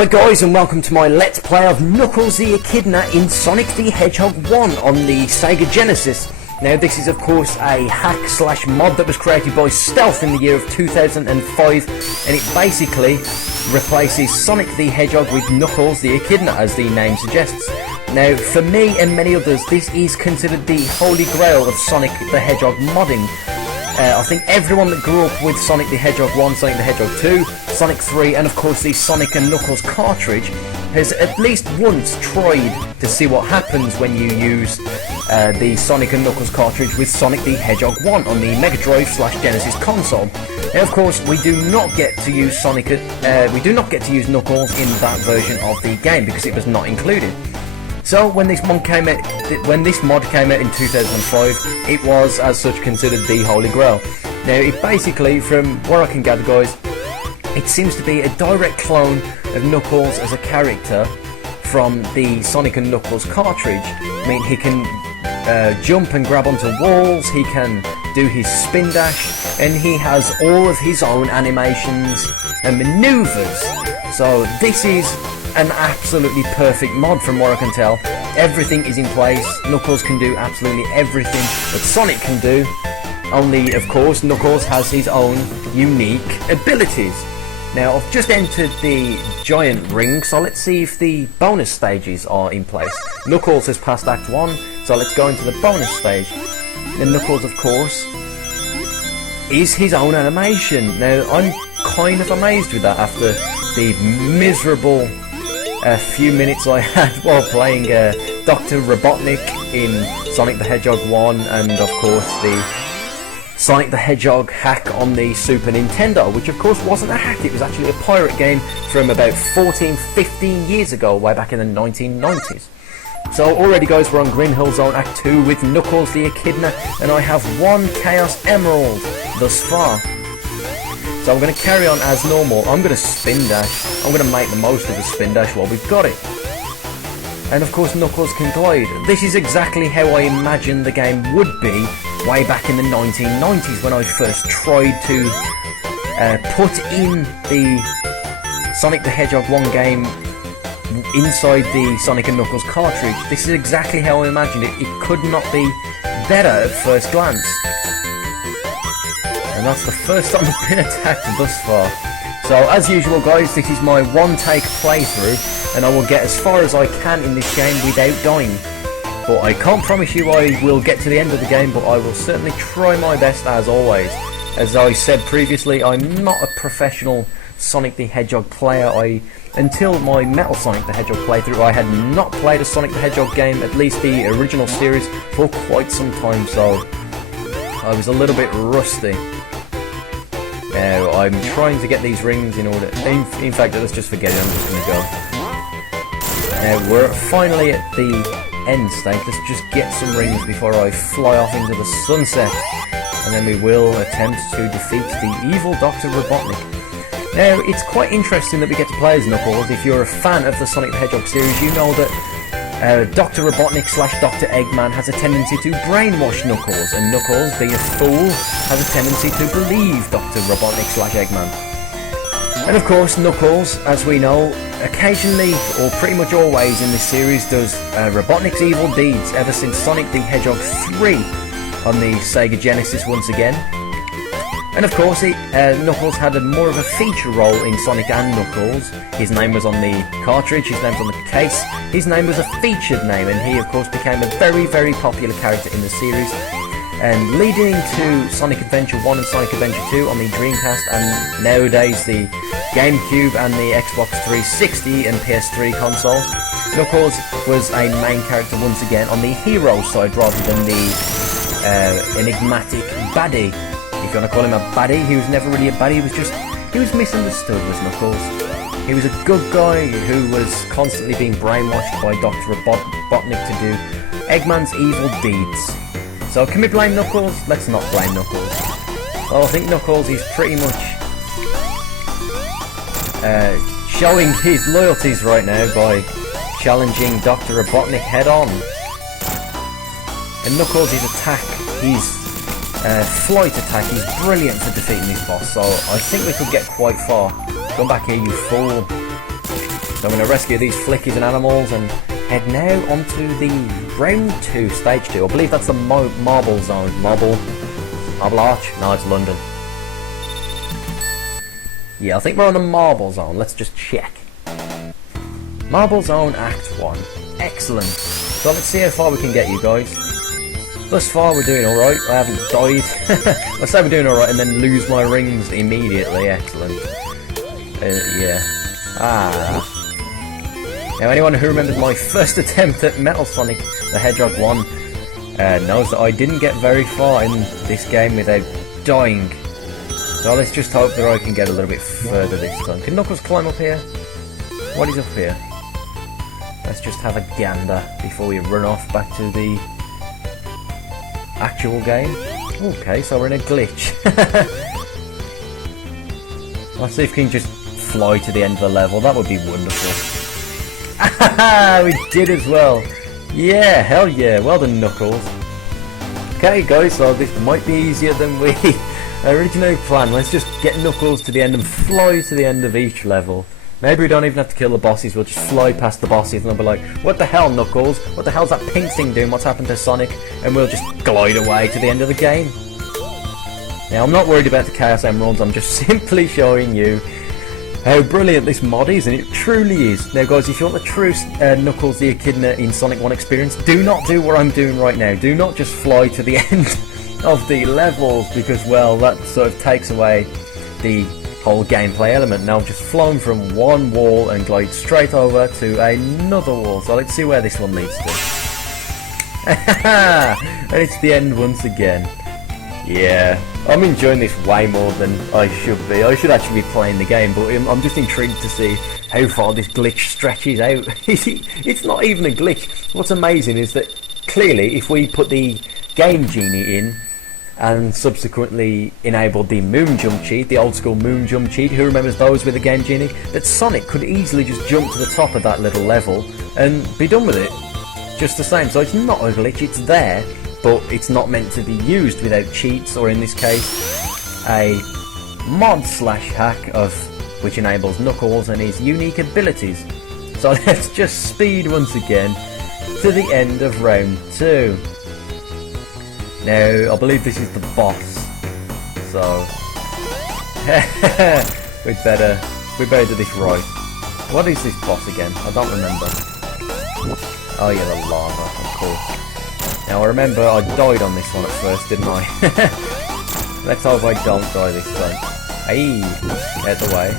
Hi guys, and welcome to my Let's Play of Knuckles the Echidna in Sonic the Hedgehog 1 on the Sega Genesis. Now this is of course a hack / mod that was created by Stealth in the year of 2005, and it basically replaces Sonic the Hedgehog with Knuckles the Echidna, as the name suggests. Now for me and many others, this is considered the holy grail of Sonic the Hedgehog modding. I think everyone that grew up with Sonic the Hedgehog 1, Sonic the Hedgehog 2, Sonic 3 and of course the Sonic and Knuckles cartridge has at least once tried to see what happens when you use the Sonic and Knuckles cartridge with Sonic the Hedgehog 1 on the Mega Drive / Genesis console. Now of course we do not get to use Knuckles in that version of the game because it was not included. So when this mod came out in 2005, it was as such considered the holy grail. Now it basically, from where I can gather guys, it seems to be a direct clone of Knuckles as a character from the Sonic and Knuckles cartridge. I mean, he can jump and grab onto walls, he can do his spin dash, and he has all of his own animations and maneuvers. So this is an absolutely perfect mod from what I can tell. Everything is in place. Knuckles can do absolutely everything that Sonic can do, only of course Knuckles has his own unique abilities. Now I've just entered the giant ring, so let's see if the bonus stages are in place. Knuckles has passed Act 1, so let's go into the bonus stage. And Knuckles of course is his own animation. Now I'm kind of amazed with that after the miserable few minutes I had while playing Dr. Robotnik in Sonic the Hedgehog 1 and of course the Sonic the Hedgehog hack on the Super Nintendo, which of course wasn't a hack, it was actually a pirate game from about 14-15 years ago, way back in the 1990s. So already guys, we're on Green Hill Zone Act 2 with Knuckles the Echidna, and I have 1 Chaos Emerald thus far. So I'm going to carry on as normal. I'm going to spin dash. I'm going to make the most of the spin dash while we've got it. And of course Knuckles can glide. This is exactly how I imagined the game would be way back in the 1990s when I first tried to put in the Sonic the Hedgehog 1 game inside the Sonic and Knuckles cartridge. This is exactly how I imagined it. It could not be better at first glance. And that's the first time I've been attacked thus far. So as usual guys, this is my one take playthrough, and I will get as far as I can in this game without dying. But I can't promise you I will get to the end of the game, but I will certainly try my best as always. As I said previously, I'm not a professional Sonic the Hedgehog player. Until my Metal Sonic the Hedgehog playthrough, I had not played a Sonic the Hedgehog game, at least the original series, for quite some time, so I was a little bit rusty. Now I'm trying to get these rings in order. In fact, let's just forget it. I'm just going to go. Now we're finally at the end stage. Let's just get some rings before I fly off into the sunset, and then we will attempt to defeat the evil Dr. Robotnik. Now it's quite interesting that we get to play as Knuckles. If you're a fan of the Sonic the Hedgehog series, you know that Dr. Robotnik / Dr. Eggman has a tendency to brainwash Knuckles, and Knuckles, being a fool, has a tendency to believe Dr. Robotnik / Eggman. And of course, Knuckles, as we know, occasionally, or pretty much always in this series, does Robotnik's evil deeds ever since Sonic the Hedgehog 3 on the Sega Genesis once again. And of course, Knuckles had more of a feature role in Sonic and Knuckles. His name was on the cartridge, his name was on the case, his name was a featured name, and he of course became a very, very popular character in the series. And leading to Sonic Adventure 1 and Sonic Adventure 2 on the Dreamcast, and nowadays the GameCube and the Xbox 360 and PS3 consoles, Knuckles was a main character once again on the hero side rather than the enigmatic baddie. If you want to call him a baddie, he was never really a baddie, he was misunderstood, was Knuckles. He was a good guy who was constantly being brainwashed by Dr. Robotnik to do Eggman's evil deeds. So can we blame Knuckles? Let's not blame Knuckles. Well, I think Knuckles is pretty much showing his loyalties right now by challenging Dr. Robotnik head on. And Knuckles' attack, his flight attack, is brilliant for defeating this boss, so I think we could get quite far. Come back here, you fool. So I'm going to rescue these flickies and animals and head now onto the round 2, stage 2. I believe that's the Marble Zone. Marble Arch? No, it's London. Yeah, I think we're on the Marble Zone. Let's just check. Marble Zone Act 1. Excellent. So let's see how far we can get, you guys. Thus far we're doing alright. I haven't died. I say we're doing alright and then lose my rings immediately. Excellent. Yeah. Now anyone who remembers my first attempt at Metal Sonic the Hedgehog 1 knows that I didn't get very far in this game without dying. So let's just hope that I can get a little bit further this time. Can Knuckles climb up here? What is up here? Let's just have a gander before we run off back to the actual game. Okay, so we're in a glitch. Let's see if we can just fly to the end of the level. That would be wonderful. We did as well. Yeah, hell yeah. Well done, Knuckles. Okay, guys, so this might be easier than we originally planned. Let's just get Knuckles to the end and fly to the end of each level. Maybe we don't even have to kill the bosses, we'll just fly past the bosses and they'll be like, what the hell, Knuckles? What the hell's that pink thing doing? What's happened to Sonic? And we'll just glide away to the end of the game. Now, I'm not worried about the Chaos Emeralds, I'm just simply showing you how brilliant this mod is, and it truly is. Now guys, if you want the true Knuckles the Echidna in Sonic 1 experience, do not do what I'm doing right now. Do not just fly to the end of the levels, because, well, that sort of takes away the whole gameplay element. Now I've just flown from one wall and glide straight over to another wall, so let's see where this one leads to. And it's the end once again. Yeah, I'm enjoying this way more than I should be. I should actually be playing the game, but I'm just intrigued to see how far this glitch stretches out. It's not even a glitch. What's amazing is that clearly if we put the Game Genie in and subsequently enabled the Moon Jump cheat, the old school Moon Jump cheat, who remembers those with the Game Genie, that Sonic could easily just jump to the top of that little level and be done with it just the same. So it's not a glitch, it's there, but it's not meant to be used without cheats, or in this case a mod slash hack of which enables Knuckles and his unique abilities. So let's just speed once again to the end of round 2. Now I believe this is the boss, so we better do this right. What is this boss again? I don't remember. Oh yeah, the lava, of course. Now I remember I died on this one at first, didn't I? Let's hope I don't die this time. Hey, out the way.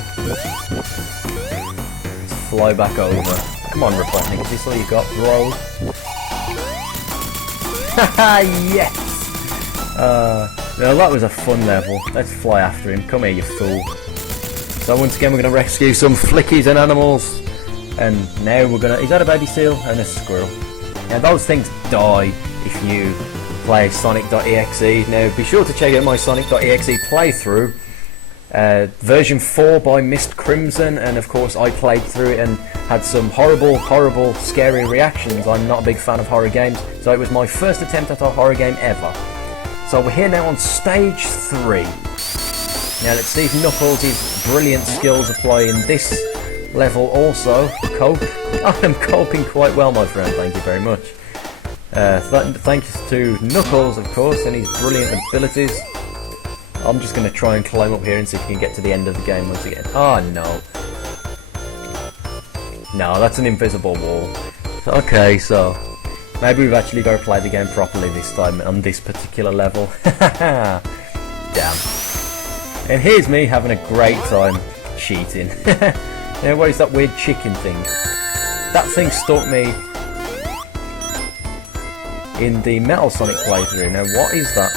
Let's fly back over. Come on, Robotnik, is this all you got, bro? Haha, yes! Now that was a fun level. Let's fly after him. Come here, you fool. So once again, we're going to rescue some flickies and animals. And now we're going to... Is that a baby seal? And a squirrel. Now those things die if you play Sonic.exe. Now be sure to check out my Sonic.exe playthrough. Version 4 by Mist Crimson, and of course I played through it and had some horrible, scary reactions. I'm not a big fan of horror games, so it was my first attempt at a horror game ever. So we're here now on stage 3. Now let's see if Knuckles' brilliant skills apply in this level also. Cope. I'm coping quite well, my friend, thank you very much. Thanks to Knuckles, of course, and his brilliant abilities. I'm just going to try and climb up here and see if we can get to the end of the game once again. Oh no. No, that's an invisible wall. Okay, so maybe we've actually got to play the game properly this time on this particular level. Damn. And here's me having a great time cheating. Now what is that weird chicken thing? That thing stalked me in the Metal Sonic playthrough. Now what is that?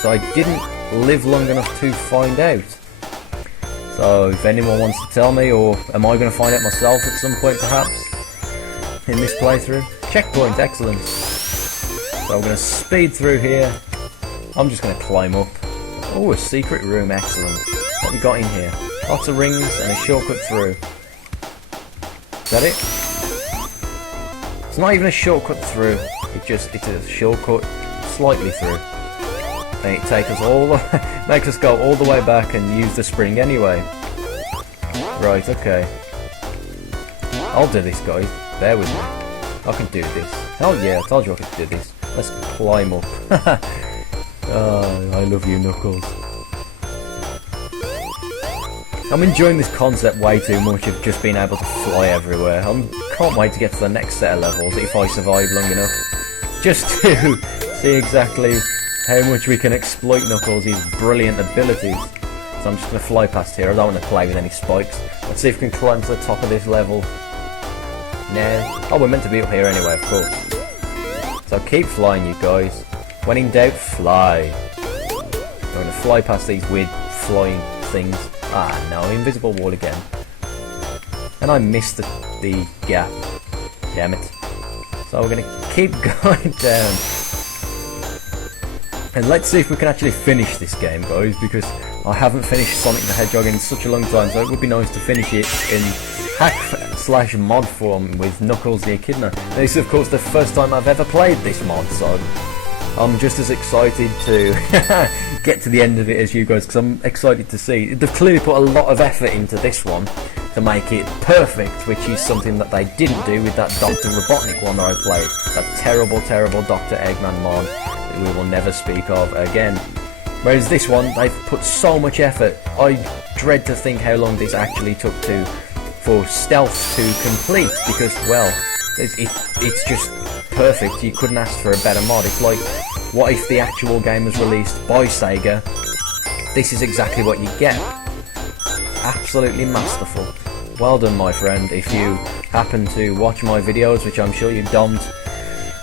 So I didn't live long enough to find out. So if anyone wants to tell me, or am I going to find out myself at some point perhaps in this playthrough? Checkpoint, excellent. So I'm going to speed through here. I'm just going to climb up. Oh, a secret room, excellent. What we got in here? Lots of rings and a shortcut through. Is that it? It's not even a shortcut through. It's a shortcut slightly through. And it takes us makes us go all the way back and use the spring anyway. Right, okay. I'll do this, guys. Bear with me. I can do this. Oh yeah, I told you I could do this. Let's climb up. Oh, I love you, Knuckles. I'm enjoying this concept way too much of just being able to fly everywhere. I can't wait to get to the next set of levels if I survive long enough. Just to see exactly how much we can exploit Knuckles' brilliant abilities. So I'm just going to fly past here. I don't want to play with any spikes. Let's see if we can climb to the top of this level. No. Oh, we're meant to be up here anyway, of course. So keep flying, you guys. When in doubt, fly. I'm going to fly past these weird flying things. Ah, no, invisible wall again. And I missed the gap. Damn it. So we're going to keep going down. And let's see if we can actually finish this game, guys, because I haven't finished Sonic the Hedgehog in such a long time, so it would be nice to finish it in hack/mod form with Knuckles the Echidna. This is, of course, the first time I've ever played this mod, so I'm just as excited to get to the end of it as you guys, because I'm excited to see. They've clearly put a lot of effort into this one to make it perfect, which is something that they didn't do with that Dr. Robotnik one that I played. That terrible, terrible Dr. Eggman mod that we will never speak of again. Whereas this one, they've put so much effort. I dread to think how long this actually took for stealth to complete, because, well, it's just perfect. You couldn't ask for a better mod. It's like, what if the actual game was released by Sega? This is exactly what you get. Absolutely masterful. Well done, my friend. If you happen to watch my videos, which I'm sure you don't,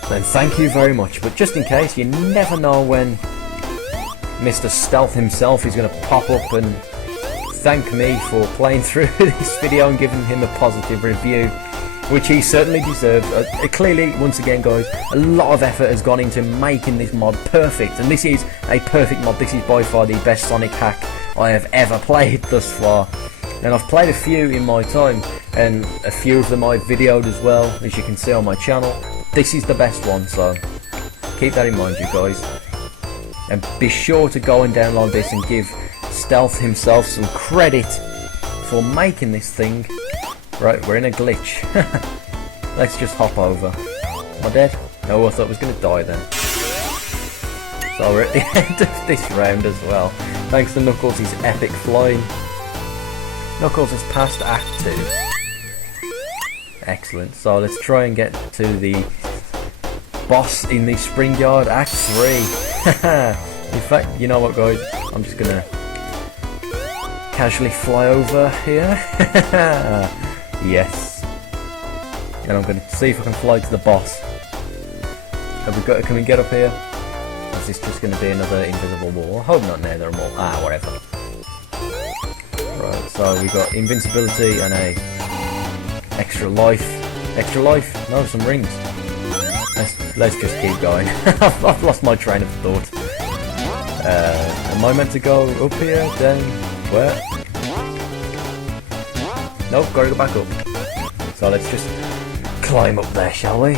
then thank you very much. But just in case, you never know when Mr. Stealth himself is going to pop up and thank me for playing through this video and giving him a positive review, which he certainly deserves. Clearly, once again, guys, a lot of effort has gone into making this mod perfect, and this is a perfect mod. This is by far the best Sonic hack I have ever played thus far, and I've played a few in my time, and a few of them I've videoed as well, as you can see on my channel. This is the best one, so keep that in mind, you guys. And be sure to go and download this and give Stealth himself some credit for making this thing. Right, we're in a glitch. Let's just hop over. Am I dead? No, I thought I was going to die then. So we're at the end of this round as well. Thanks to Knuckles' epic flying. Knuckles has passed Act 2. Excellent. So let's try and get to the boss in the spring yard, Act 3. In fact, you know what, guys? I'm just going to casually fly over here. Yes. And I'm going to see if I can fly to the boss. Can we get up here? Or is this just going to be another invisible wall? I hope not. No, there are more. Ah, whatever. Right, so we got invincibility and a extra life. Extra life? No, some rings. Let's just keep going. I've lost my train of thought. Am I meant to go up here? Down? Where? Nope, gotta go back up. So let's just climb up there, shall we?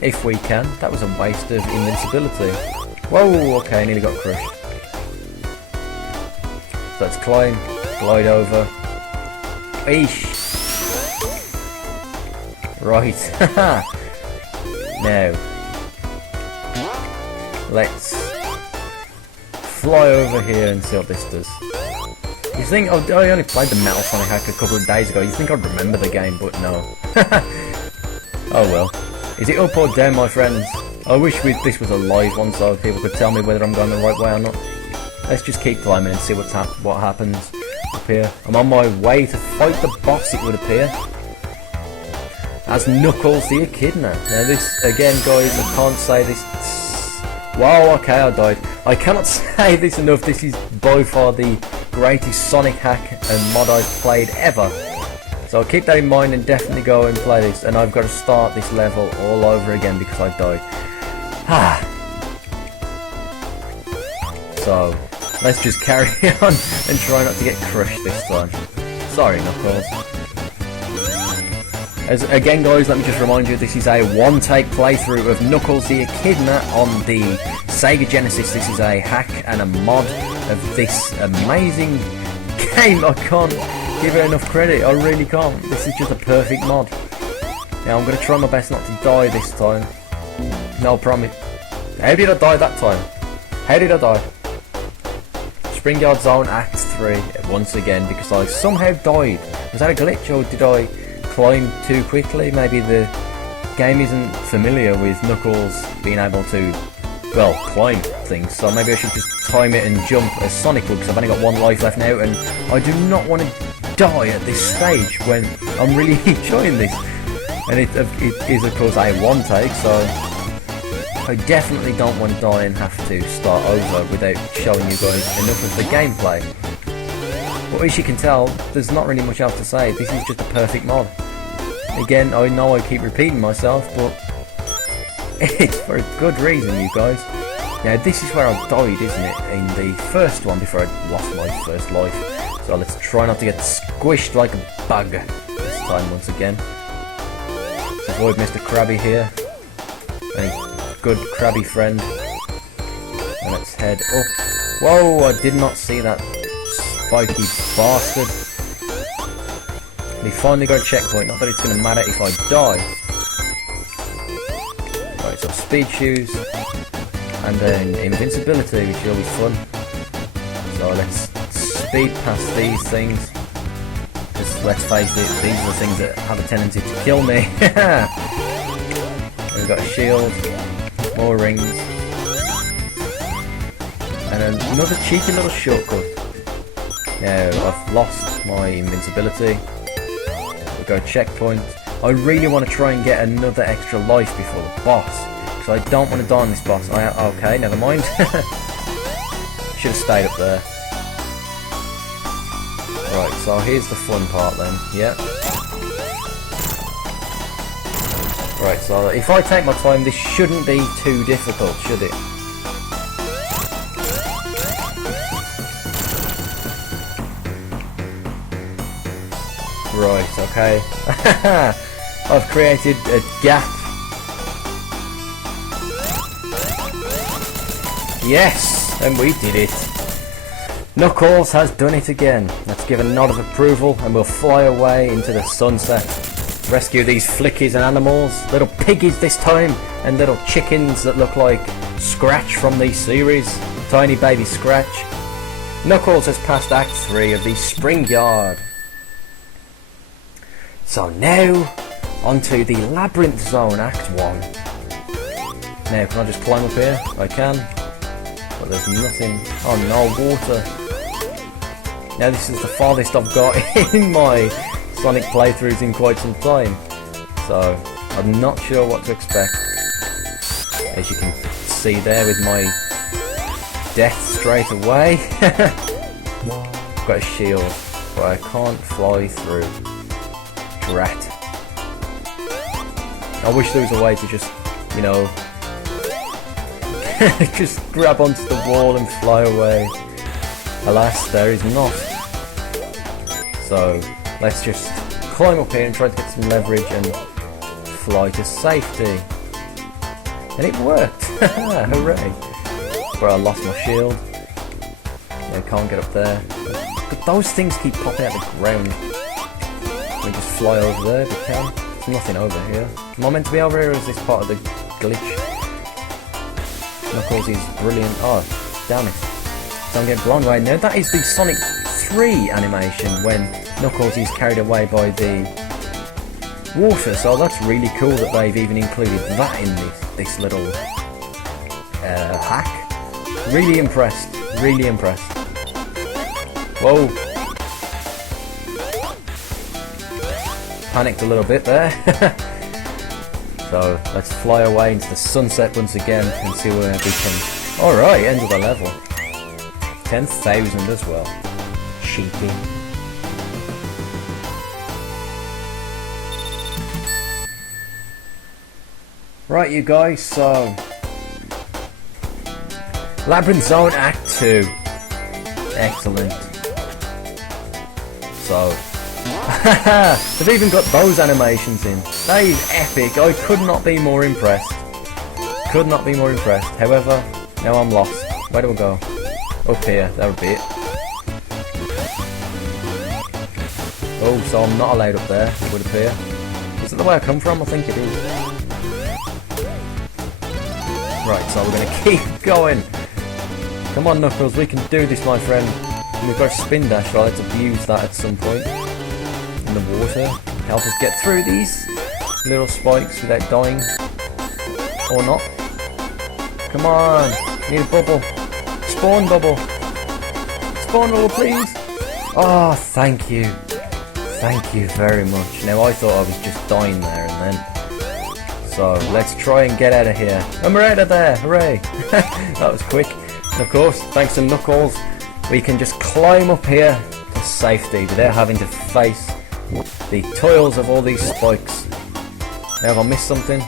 If we can. That was a waste of invincibility. Whoa, okay, nearly got crushed. So let's climb, glide over. Eesh. Right. Now, let's fly over here and see what this does. You think, oh, I only played the Metal Sonic hack a couple of days ago, you think I'd remember the game, but no. Oh well. Is it up or down, my friends? I wish this was a live one so people could tell me whether I'm going the right way or not. Let's just keep climbing and see what happens up here. I'm on my way to fight the boss, it would appear. As Knuckles the Echidna. Now this, again guys, I can't say this. Wow, okay, I died. I cannot say this enough. This is by far the greatest Sonic hack and mod I've played ever. So keep that in mind and definitely go and play this. And I've got to start this level all over again because I died. So let's just carry on and try not to get crushed this time. Sorry, Knuckles. Again guys, let me just remind you, this is a one-take playthrough of Knuckles the Echidna on the Sega Genesis. This is a hack and a mod of this amazing game. I can't give her enough credit, I really can't. This is just a perfect mod. Now I'm going to try my best not to die this time. No promise. How did I die that time? How did I die? Springyard Zone Act 3 once again because I somehow died. Was that a glitch or did I climb too quickly? Maybe the game isn't familiar with Knuckles being able to, well, climb things, so maybe I should just time it and jump as Sonic would because I've only got one life left now and I do not want to die at this stage when I'm really enjoying this. And it is of course a one take, so I definitely don't want to die and have to start over without showing you guys enough of the gameplay. But as you can tell, there's not really much else to say. This is just a perfect mod. Again, I know I keep repeating myself, but it's for a good reason, you guys. Now, this is where I died, isn't it? In the first one, before I lost my first life. So let's try not to get squished like a bug this time once again. Let's avoid Mr. Krabby here. A good Krabby friend. And let's head up. Whoa, I did not see that spiky bastard. We finally got a checkpoint, not that it's going to matter if I die. Right, so speed shoes, and then invincibility, which is always fun. So let's speed past these things. Just let's face it, these are the things that have a tendency to kill me. We've got a shield, more rings, and another cheeky little shortcut. Now, I've lost my invincibility. Go checkpoint. I really want to try and get another extra life before the boss, because I don't want to die on this boss. Okay, never mind. Should have stayed up there. Right, so here's the fun part then. Yep. Right, so if I take my time, this shouldn't be too difficult, should it? Right, okay. I've created a gap. Yes! And we did it. Knuckles has done it again. Let's give a nod of approval and we'll fly away into the sunset. Rescue these flickies and animals. Little piggies this time, and little chickens that look like Scratch from the series. Tiny baby Scratch. Knuckles has passed Act 3 of the Springyard. So now, onto the Labyrinth Zone, Act 1. Now, can I just climb up here? I can. But there's nothing. Oh no, water. Now this is the farthest I've got in my Sonic playthroughs in quite some time. So, I'm not sure what to expect. As you can see there with my death straight away. I've got a shield, but I can't fly through. Drat. I wish there was a way to just, you know, just grab onto the wall and fly away. Alas, there is not. So, let's just climb up here and try to get some leverage and fly to safety. And it worked! Hooray! But I lost my shield. I can't get up there. But those things keep popping out the ground. We just fly over there if we can. There's nothing over here. Am I meant to be over here or is this part of the glitch? Knuckles is brilliant. Oh, damn it. So I'm getting blown away. Now that is the Sonic 3 animation when Knuckles is carried away by the water. So that's really cool that they've even included that in this little hack. Really impressed. Really impressed. Whoa. Panicked a little bit there. So let's fly away into the sunset once again and see where we can. Alright, end of the level. 10,000 as well. Cheeky. Right, you guys, so Labyrinth Zone Act 2. Excellent. So they've even got those animations in. That is epic. I could not be more impressed. Could not be more impressed. However, now I'm lost. Where do we go? Up here. That would be it. Oh, so I'm not allowed up there, it would appear. Is it the way I come from? I think it is. Right, so we're going to keep going. Come on, Knuckles, we can do this, my friend. And we've got a spin dash, so let's abuse that at some point. In the water. Help us get through these little spikes without dying. Or not. Come on. Need a bubble. Spawn bubble. Spawn bubble, please. Oh, thank you. Thank you very much. Now, I thought I was just dying there and then. So, let's try and get out of here. And we're out of there. Hooray. That was quick. And of course, thanks to Knuckles, we can just climb up here to safety without having to face the toils of all these spikes. Now, have I missed something?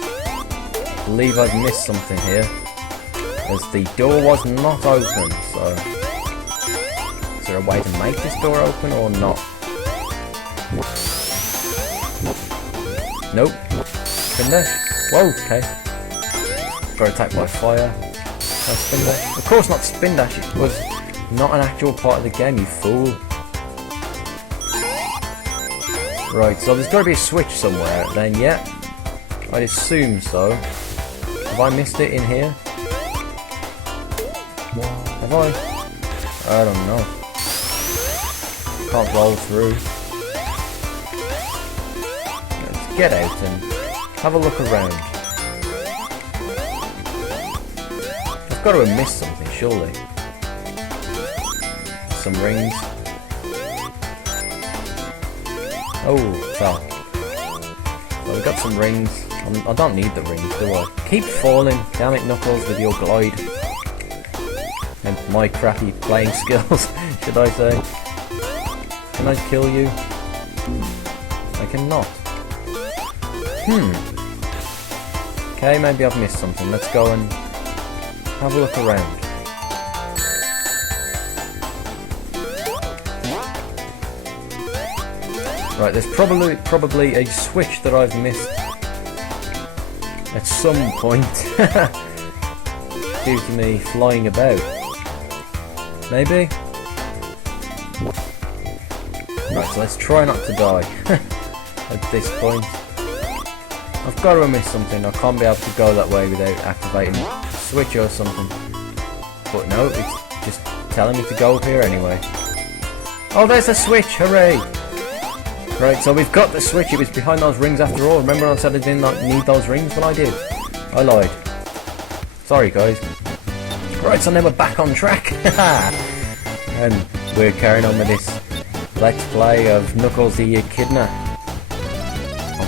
I believe I've missed something here, as the door was not open, so is there a way to make this door open or not? Nope. Spin dash? Whoa, okay. Got attacked by fire. No spin dash. Of course not spin dash, it was not an actual part of the game, you fool. Right, so there's got to be a switch somewhere then, yeah. I'd assume so. Have I missed it in here? Have I? I don't know. Can't roll through. Let's get out and have a look around. I've got to have missed something, surely. Some rings. Oh, fell. So we've got some rings. I don't need the rings, do I? Keep falling. Damn it, Knuckles, with your glide. And my crappy playing skills, should I say. Can I kill you? I cannot. Okay, maybe I've missed something. Let's go and have a look around. Right, there's probably a switch that I've missed at some point due to me flying about. Maybe? Right, so let's try not to die at this point. I've got to have missed something. I can't be able to go that way without activating a switch or something. But no, it's just telling me to go up here anyway. Oh, there's a switch! Hooray! Right, so we've got the switch. It was behind those rings after all. Remember I said I didn't need those rings? Well, I did. I lied. Sorry, guys. Right, so now we're back on track. And we're carrying on with this Let's Play of Knuckles the Echidna on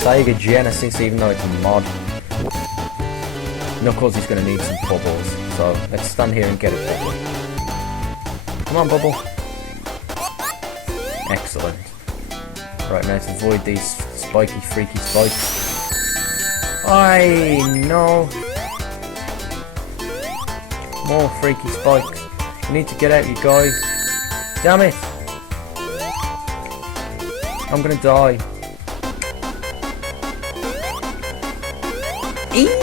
Sega Genesis, even though it's a mod. Knuckles is going to need some bubbles. So let's stand here and get a bubble. Come on, bubble. Excellent. Right, now to avoid these spiky, freaky spikes. I know. More freaky spikes. You need to get out, you guys. Damn it! I'm gonna die. Eee!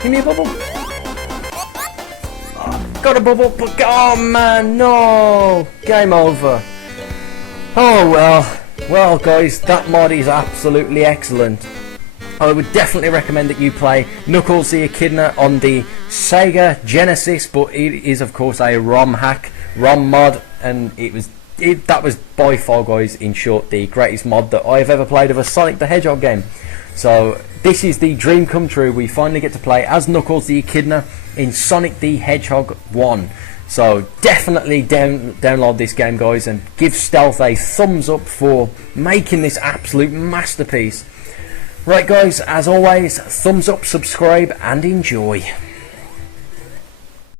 Give me a bubble. Oh, got a bubble, but oh man, no! Game over. Oh well. Well guys, that mod is absolutely excellent. I would definitely recommend that you play Knuckles the Echidna on the Sega Genesis, but it is of course a ROM hack, ROM mod, and that was by far, guys, in short, the greatest mod that I've ever played of a Sonic the Hedgehog game. So this is the dream come true. We finally get to play as Knuckles the Echidna in Sonic the Hedgehog 1. So definitely download this game, guys, and give Stealth a thumbs up for making this absolute masterpiece. Right guys, as always, thumbs up, subscribe and enjoy.